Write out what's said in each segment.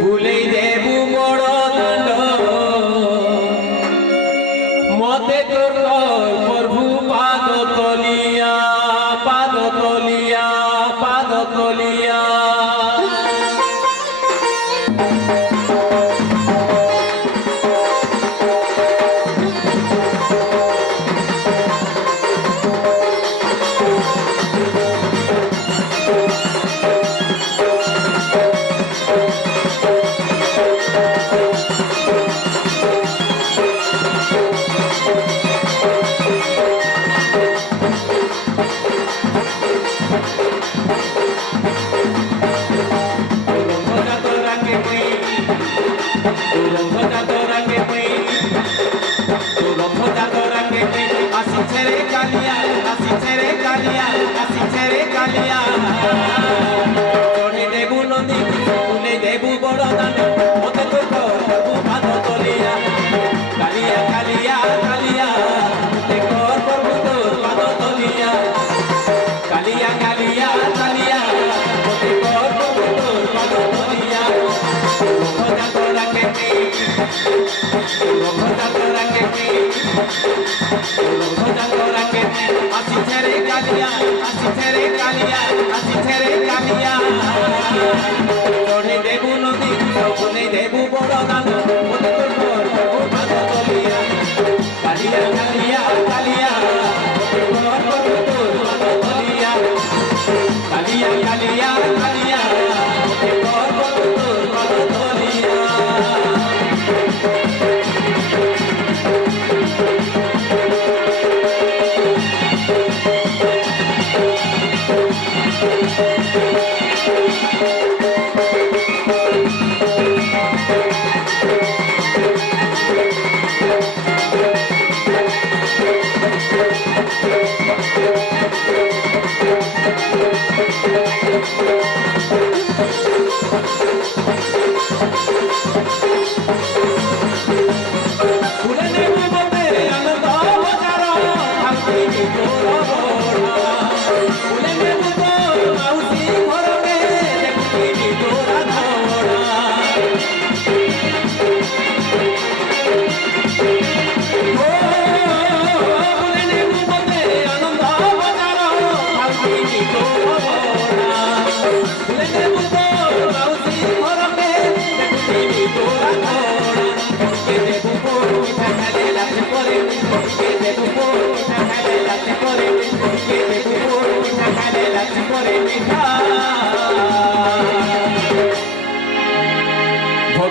বুলেই দেবু বড় দাণ্ড মতে তোর প্রভু পাদ তলিয়া পাদ তলিয়া পাদ তলিয়া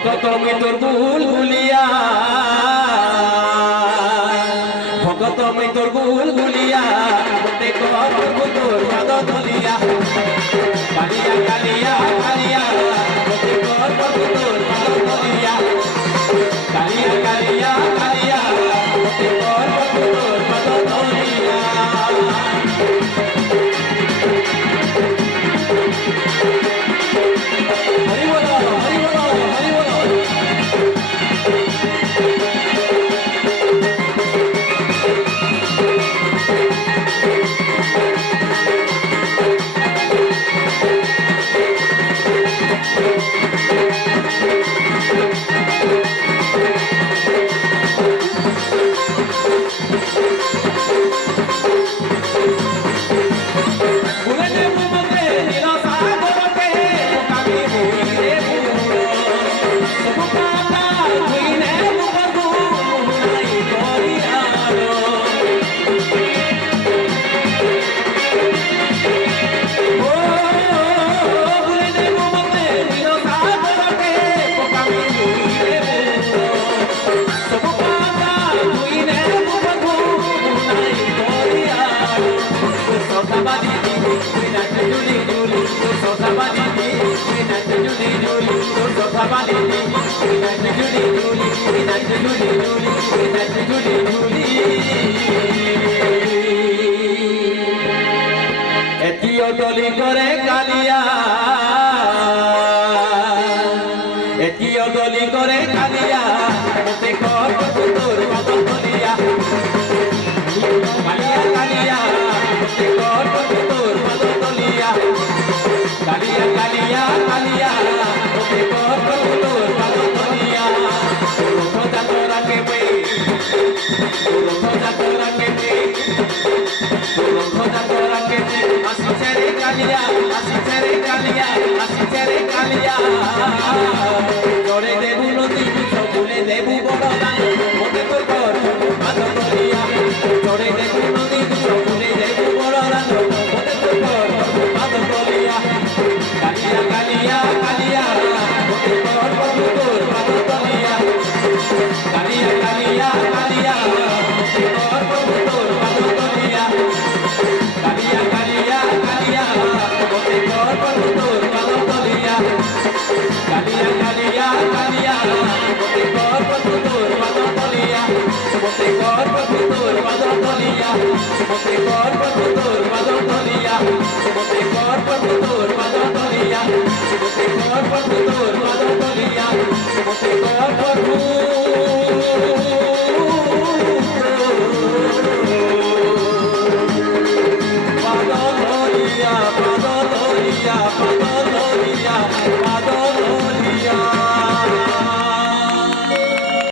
ভকত আমি তোর বুলবুলিয়া ভকত আমি তোর বুলবুলিয়া দেখো প্রভু তোর পাদ তলিয়া কালিয়া কালিয়া কালিয়া দেখো প্রভু তোর পাদ তলিয়া কালিয়া কালিয়া কালিয়া দেখো প্রভু তোর পাদ তলিয়া দলি করে কালিয়া এটিও দলি করে কালিয়া দেখো তোর পাদ তলিয়া কালিয়া কালিয়া দেখো তোর পাদ তলিয়া কালিয়া কালিয়া কালিয়া দেখো মন